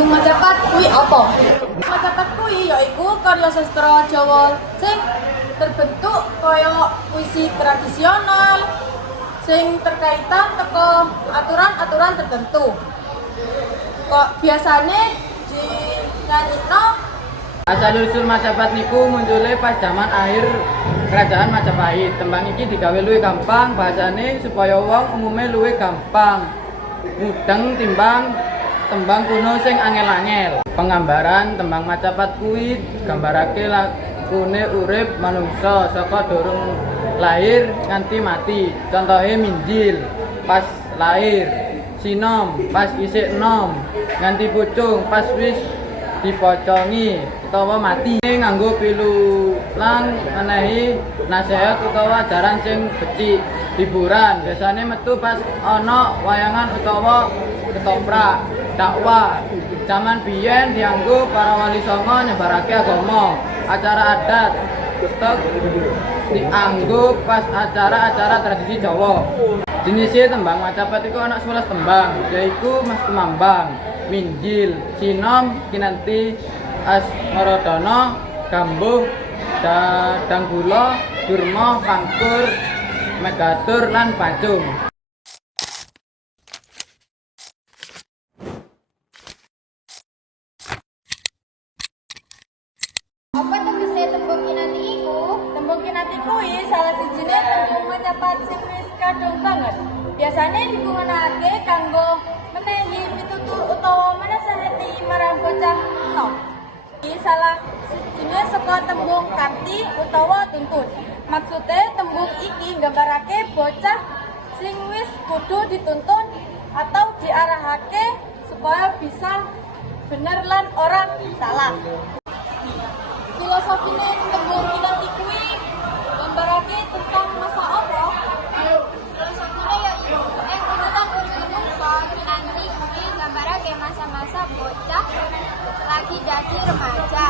Tembung Majapahit kuwi apa? Majapahit kuwi yaiku karya sastra Jawa sing terbentuk kaya puisi tradisional sing terkaitan teko aturan-aturan tertentu. Kok biasane dinyanyikan Asal usul Majapahit niku muncule pas zaman akhir kerajaan Majapahit. Tembang iki digawe luwih gampang bahasane supaya wong umume luwih gampang mudeng timbang tembang kuno sing angel-angel. Penggambaran tembang Majapahit kuwi gambarake lakune urip manungsa saka durung lahir nganti mati. Contohe Minjil pas lahir, Sinom pas isih enom, nganti pucung pas wis dipocongi utawa mati. Nganggo pilulang menehi nasihat utawa ajaran sing becik. Hiburan biasanya metu pas ana wayangan utawa ketoprak. Dakwah zaman biyen dianggo para wali songo nyebarake agama. Acara adat stok dianggo pas acara-acara tradisi Jawa. Jenisnya tembang Majapahit iku ana 11 tembang, yaiku Mas Kumambang, Minjil, Sinom, Kinanti, Asmaradana, Gambuh, Danggula, Durma, Pangkur, Megatur lan Pacung. apa tegesé tembung kinanti iku? Tembung kinanti kuwi salah sijine tembung Majapahit sing wis kadung banget. Biasane digunakake kanggo menehi pitutur utawa menasehati marang bocah enom. Iki salah sijine saka tembung kanti utawa tuntut. Maksude tembung iki nggambarake bocah sing wis kudu dituntun atau diarahake supaya bisa bener lan ora salah. Filosofine tembung kinanti kuwi nggambarake tentang masa apa? Filosofine yaiku tentang menungso kinanti kuwi nggambarake masa-masa bocah lagi jadi remaja.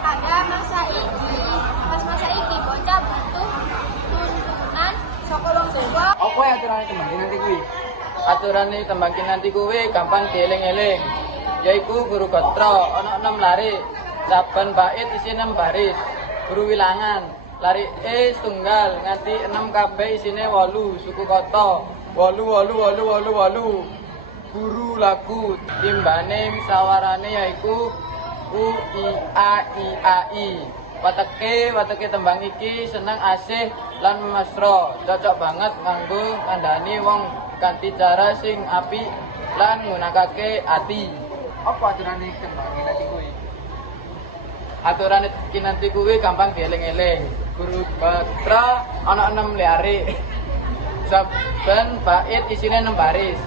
Pada masa iki bocah butuh tuntunan saka wong tua. Apa ya aturane tembang kinanti kuwi? Aturane tembang kinanti kuwi gampang dieling-eling. Yaiku guru gatra ana 6 larik. Saben bait isine 6 baris. Guru wilangan, larike setunggal nganti 6 kabeh isine 8. Suku kata 8 8 8 8 8. Guru lagu timbane sawarane yaiku U I A I A I. Wateke tembang iki seneng asih lan mesra. Cocok banget nganggo ngandani wong kanthi cara sing apik lan nggunakake ati. Apa aturane tembang kinanti kuwi? Aturane kinanti kuwi gampang dieling-eling. Guru gatra ana 6 larik. Saben bait isine 6 baris.